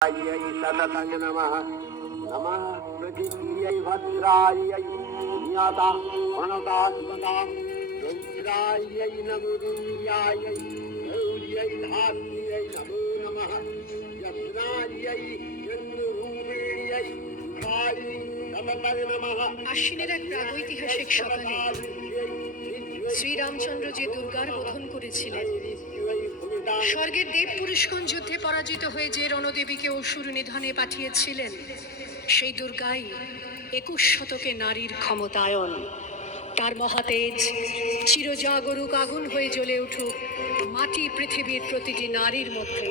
सततं नमः नमः प्रकृत्यै भद्रायै ज्ञाता प्रणतात्मतां रुद्रायै नमो दुर्यायै गौर्यै धात्र्यै नमो नमः यज्ञायै चन्द्ररूपिण्यै कायै सततं नमः। আশ্বিনের এক প্রাগৈতিহাসিক সকালে শ্রীরামচন্দ্র যে দুর্গার বোধন করেছিলেন, স্বর্গের দেব পুরুষগণ যুদ্ধে পরাজিত হয়ে যে রণদেবীকে অসুর নিধনে পাঠিয়েছিলেন, সেই দুর্গাই ২১ শতকে নারীর ক্ষমতায়ন। তার মহাতেজ চিরজাগরুক আগুন হয়ে জ্বলে উঠুক মাটি পৃথিবীর প্রতিটি নারীর মধ্যে।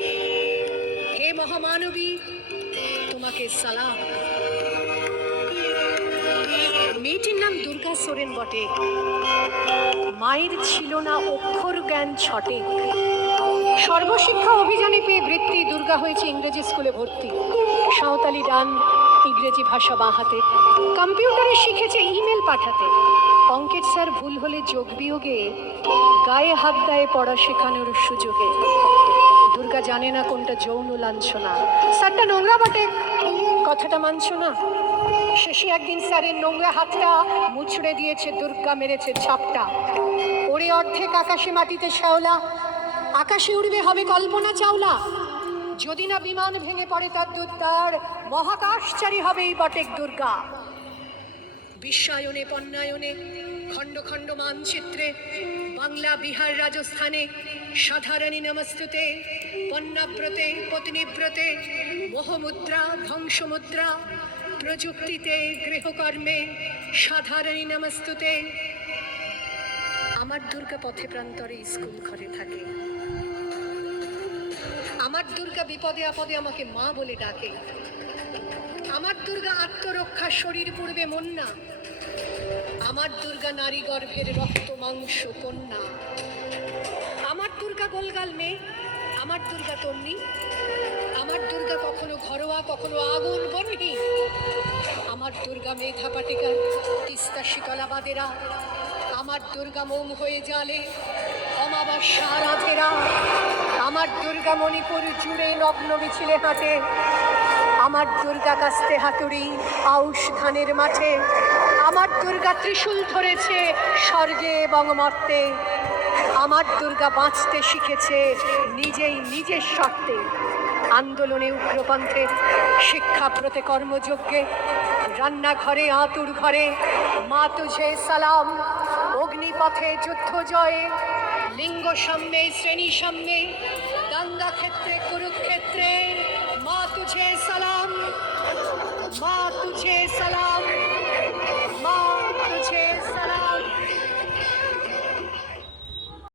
হে মহামানবী, তোমাকে সালাম। মেয়েটির নাম দুর্গা সোরেন বটে। মায়ের ছিল না অক্ষর জ্ঞান ছটে। সর্বশিক্ষা অভিযানে পেয়ে বৃত্তি দুর্গা হয়েছে ইংরেজি স্কুলে ভর্তি। সাঁওতালি ডান, ইংরেজি ভাষা বাঁ হাতে। কম্পিউটারে শিখেছে ইমেল পাঠাতে। অঙ্কের স্যার ভুল হলে যোগ বিয়োগে গায়ে হাত দেয় পড়া শেখানোর সুযোগে। দুর্গা জানে না কোনটা যৌন লাঞ্ছনা। স্যারটা নোংরা বটে, কথাটা মানছ না। শেষে একদিন স্যারের নোংরা হাতটা মুচড়ে দিয়েছে দুর্গা, মেরেছে ঝাপটা। ওরে অর্ধেক আকাশে মাটিতে শ্যাওলা, আকাশে উড়বে হবে কল্পনা চাওলা। যদি না বিমান ভেঙে পড়ে তার দুর্দার, মহাকাশচারী হবে এই বটেক দুর্গা। বিশ্বায়নে পণ্যায়নে খণ্ড খণ্ড মানচিত্রে বাংলা বিহার রাজস্থানে সাধারণী নমস্তুতে, পণ্যাব্রতে পত্নীব্রতে মোহমুদ্রা ধ্বংসমুদ্রা, প্রযুক্তিতে গৃহকর্মে সাধারণী নমস্তুতে। আমার দুর্গা পথে প্রান্তরে স্কুল ঘরে থাকে। আমার দুর্গা বিপদে আপদে আমাকে মা বলে ডাকে। আমার দুর্গা আত্মরক্ষা শরীর পূর্বে মন না। আমার দুর্গা নারী গর্ভের রক্ত মাংস কন্যা। আমার দুর্গা গোলগাল মেয়ে, আমার দুর্গা তন্নি। আমার দুর্গা কখনো ঘরোয়া কখনো আগুন বন্যি। আমার দুর্গা মেধা পাটিকার তিস্তা শীতলাবাদেরা। আমার দুর্গা মোম হয়ে জালে অমাবস্যা রাধেরা। আমার দুর্গা মণিপুর জুড়ে নগ্ন মিছিলে হাঁটে। আমার দুর্গা কাস্তে হাতুড়ি আউশ ধানের মাঠে। আমার দুর্গা ত্রিশূল ধরেছে স্বর্গে এবং মর্তে। আমার দুর্গা বাঁচতে শিখেছে নিজেই নিজের শর্তে। আন্দোলনে উগ্রপন্থে, শিক্ষাব্রতে কর্মযজ্ঞে, রান্নাঘরে আতুর ঘরে মা তুঝে সালাম। অগ্নিপথে যুদ্ধ জয়ে, লিঙ্গ সাম্যে শ্রেণী সাম্যে, দাঙ্গা ক্ষেত্রে কুরুক্ষেত্রে মা তুঝে সালাম।